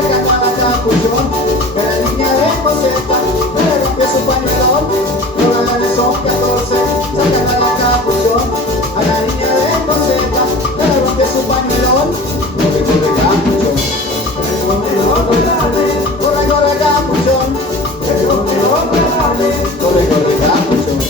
sacando la capuchón, que la niña de Joseta se le rompió su pañuelón. Los galanes son 14, sacando la capuchón, a la niña de Joseta se le rompió su pañuelón. Corre, corre, capuchón, corre, corre, capuchón, corre, corre, capuchón, corre, corre, capuchón.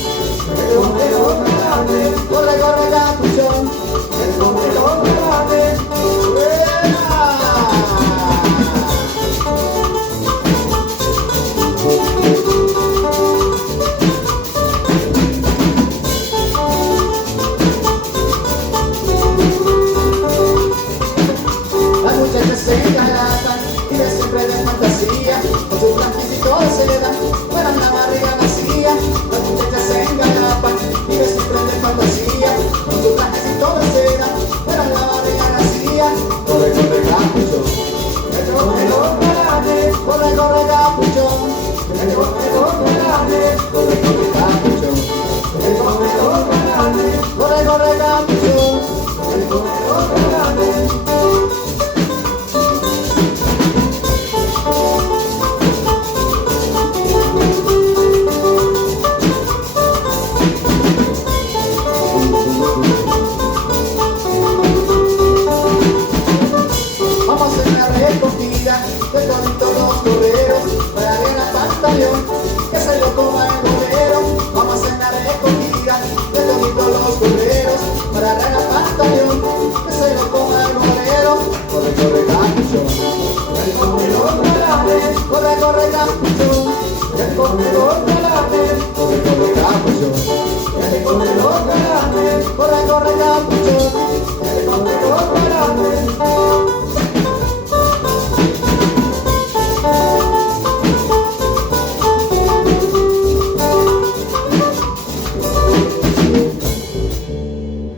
Las muchachas se engalatan y de siempre de fantasía, con sus trajecitos de seda, fueran la barriga vacía. Las muchachas se engalapan y de siempre de fantasía, con sus trajecitos de seda, fueran la barriga vacía. Corre, corre, capuchón, corre, corre, capuchón, corre, corre, capuchón, corre, corre, capuchón. Vamos a hacer la recogida de toditos los correros para ver a pantallón que se lo coma el bolero. Vamos a hacer la recogida de toditos los correros para ver a pantallón que se lo coma el bolero. Corre, corre, capuchón, corre, corre, capuchón, corre, corre, capuchón, corre, corre, capuchón.